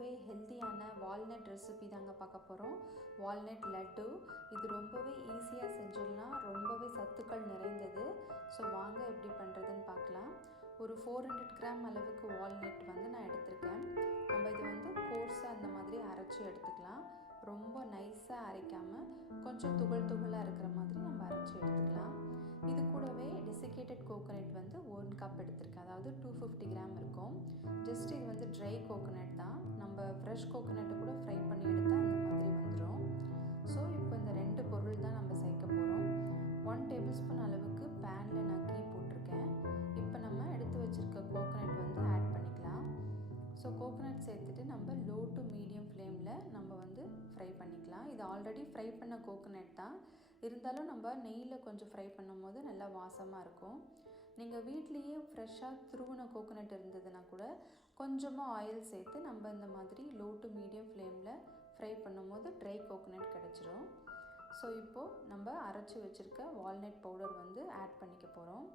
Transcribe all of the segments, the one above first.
ரொம்பவே ஹெல்த்தியான walnut recipe தாங்க பார்க்க போகிறோம். வால்நட் லட்டு இது ரொம்பவே ஈஸியாக செஞ்சிடலாம், ரொம்பவே சத்துக்கள் நிறைந்தது. ஸோ வாங்க எப்படி பண்ணுறதுன்னு பார்க்கலாம். ஒரு 400 கிராம் அளவுக்கு வால்நட் நான் எடுத்திருக்கேன். நம்ம இது கோர்ஸாக அந்த மாதிரி அரைச்சி எடுத்துக்கலாம். ரொம்ப நைஸாக அரைக்காமல் கொஞ்சம் துகளாக இருக்கிற மாதிரி நம்ம அரைச்சி எடுத்துக்கலாம். இது கூடவே டெசிகேட்டட் கோகோனட் 1 கப் எடுத்திருக்கேன், அதாவது 250 கிராம் இருக்கும். ஜஸ்ட் இது ட்ரை கோகோனட் தான். நம்ம ஃப்ரெஷ் கோகோனட்டை கூட ஃப்ரை பண்ணி எடுத்தால் அந்த மாதிரி வந்துடும். ஸோ இப்போ இந்த 2 பொருள் தான் நம்ம சேர்க்க போகிறோம். 1 டேபிள் ஸ்பூன் அளவுக்கு பேனில் நான் கீ போட்டிருக்கேன். இப்போ நம்ம எடுத்து வச்சுருக்க கோகோனட் ஆட் பண்ணிக்கலாம். ஸோ கோகோனட் சேர்த்துட்டு நம்ம லோ டு மீடியம் ஃப்ளேமில் நம்ம ஃப்ரை பண்ணிக்கலாம். இது ஆல்ரெடி ஃப்ரை பண்ண கோகோனட் தான், இருந்தாலும் நம்ம நெய்யில் கொஞ்சம் ஃப்ரை பண்ணும் போது நல்லா வாசமாக இருக்கும். நீங்கள் வீட்லேயே ஃப்ரெஷ்ஷாக துருவின கோகோனட் இருந்ததுன்னா கூட கொஞ்சமாக ஆயில் சேர்த்து நம்ம இந்த மாதிரி லோ டு மீடியம் ஃப்ளேமில் ஃப்ரை பண்ணும்போது ட்ரை கோகோனட் கிடச்சிரும். ஸோ இப்போது நம்ம அரைச்சி வச்சுருக்க வால்நட் பவுடர் ஆட் பண்ணிக்க போகிறோம்.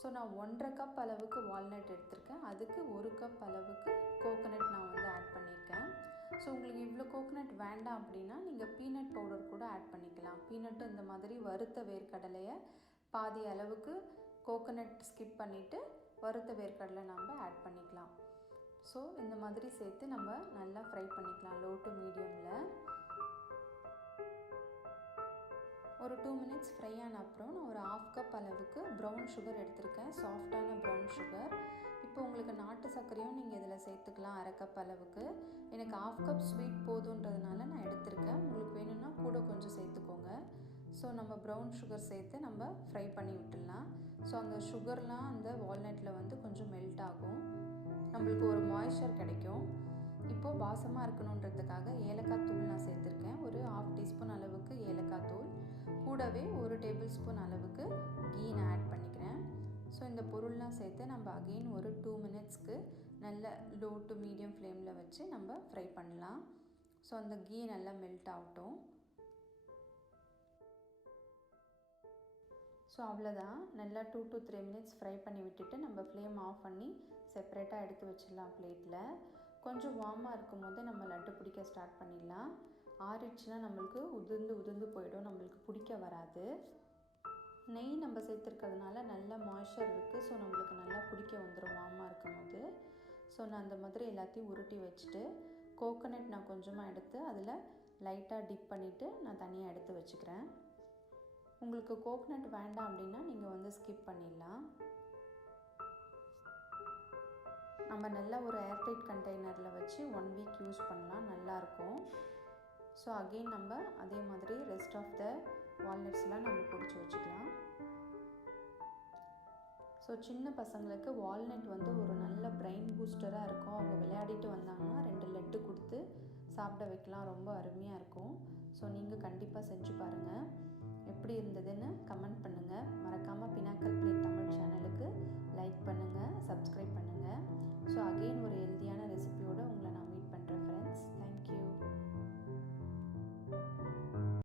ஸோ நான் 1.5 கப் அளவுக்கு வால்நட் எடுத்திருக்கேன், அதுக்கு 1 கப் அளவுக்கு கோகோனட் நான் ஆட் பண்ணியிருக்கேன். ஸோ உங்களுக்கு இவ்வளோ கோகோனட் வேண்டாம் அப்படின்னா நீங்கள் பீனட் பவுடர் கூட ஆட் பண்ணிக்கலாம். பீனட்டு இந்த மாதிரி வறுத்த வேர்க்கடலையை பாதி அளவுக்கு கோகோனட் ஸ்கிப் பண்ணிவிட்டு வறுத்த வேர்க்கடலை நம்ம ஆட் பண்ணிக்கலாம். ஸோ இந்த மாதிரி சேர்த்து நம்ம நல்லா ஃப்ரை பண்ணிக்கலாம் லோ டு மீடியமில். ஒரு 2 மினிட்ஸ் ஃப்ரை ஆன அப்புறம் நான் ஒரு 1/2 கப் அளவுக்கு ப்ரௌன் சுகர் எடுத்திருக்கேன், சாஃப்டான ப்ரௌன் சுகர். இப்போ உங்களுக்கு நாட்டு சர்க்கரையும் நீங்கள் இதில் சேர்த்துக்கலாம், 1/2 கப் அளவுக்கு. எனக்கு 1/2 கப் ஸ்வீட் போதுன்றதுனால நான் எடுத்திருக்கேன். உங்களுக்கு வேணும்னா கூட கொஞ்சம் சேர்த்துக்கோங்க. ஸோ நம்ம ப்ரௌன் சுகர் சேர்த்து நம்ம ஃப்ரை பண்ணி விட்டுடலாம். ஸோ அந்த சுகர்லாம் அந்த வால்நட்டில் கொஞ்சம் மெல்ட் ஆகும், நம்மளுக்கு ஒரு மாய்ஸ்சர் கிடைக்கும். இப்போது வாசமாக இருக்கணுன்றதுக்காக ஏலக்காய் தூள் நான் சேர்த்துருக்கேன், ஒரு 1/2 டீஸ்பூன் அளவுக்கு ஏலக்காய் தூள். கூடவே 1 டேபிள் ஸ்பூன் அளவுக்கு கீ நான் ஆட் பண்ணிக்கிறேன். ஸோ இந்த பொருள்லாம் சேர்த்து நம்ம அகெயின் ஒரு 2 மினிட்ஸ்க்கு நல்ல லோ டு மீடியம் ஃப்ளேமில் வச்சு நம்ம ஃப்ரை பண்ணலாம். ஸோ அந்த கீ நல்லா மெல்ட் ஆகட்டும். ஸோ அவ்வளோதான், நல்லா 2 to 3 மினிட்ஸ் ஃப்ரை பண்ணி விட்டுட்டு நம்ம ஃப்ளேம் ஆஃப் பண்ணி செப்பரேட்டாக எடுத்து வச்சிடலாம் பிளேட்டில். கொஞ்சம் வார்மாக இருக்கும் போது நம்ம லட்டு பிடிக்க ஸ்டார்ட் பண்ணிடலாம். ஆறிடுச்சுன்னா நம்மளுக்கு உதிர்ந்து போயிடும், நம்மளுக்கு பிடிக்க வராது. நெய் நம்ம சேர்த்துருக்கிறதுனால நல்ல மாய்ஸ்சர் இருக்குது, ஸோ நம்மளுக்கு நல்லா பிடிக்க வந்துடும் வார்மாக இருக்கும் போது. ஸோ நான் அந்த மாதிரி எல்லாத்தையும் உருட்டி வச்சுட்டு கோகோனட் நான் கொஞ்சமாக எடுத்து அதில் லைட்டாக டிப் பண்ணிவிட்டு நான் தனியாக எடுத்து வச்சுக்கிறேன். உங்களுக்கு கோகோனட் வேண்டாம் அப்படின்னா நீங்கள் ஸ்கிப் பண்ணிடலாம். நம்ம நல்லா ஒரு ஏர்டைட் கண்டெய்னரில் வச்சு 1 வீக் யூஸ் பண்ணலாம், நல்லாயிருக்கும். ஸோ அகெயின் நம்ம அதே மாதிரி ரெஸ்ட் ஆஃப் த வால்நட்ஸ்லாம் நம்ம பிடிச்சி வச்சுக்கலாம். ஸோ சின்ன பசங்களுக்கு வால்நட் ஒரு நல்ல பிரெயின் பூஸ்டராக இருக்கும். அவங்க விளையாடிட்டு வந்தாங்கன்னா 2 லட்டு கொடுத்து சாப்பிட வைக்கலாம், ரொம்ப அருமையாக இருக்கும். ஸோ நீங்கள் கண்டிப்பாக செஞ்சு பாருங்கள். எப்படி இருந்ததுன்னு கமெண்ட் பண்ணுங்கள், மறக்காமல்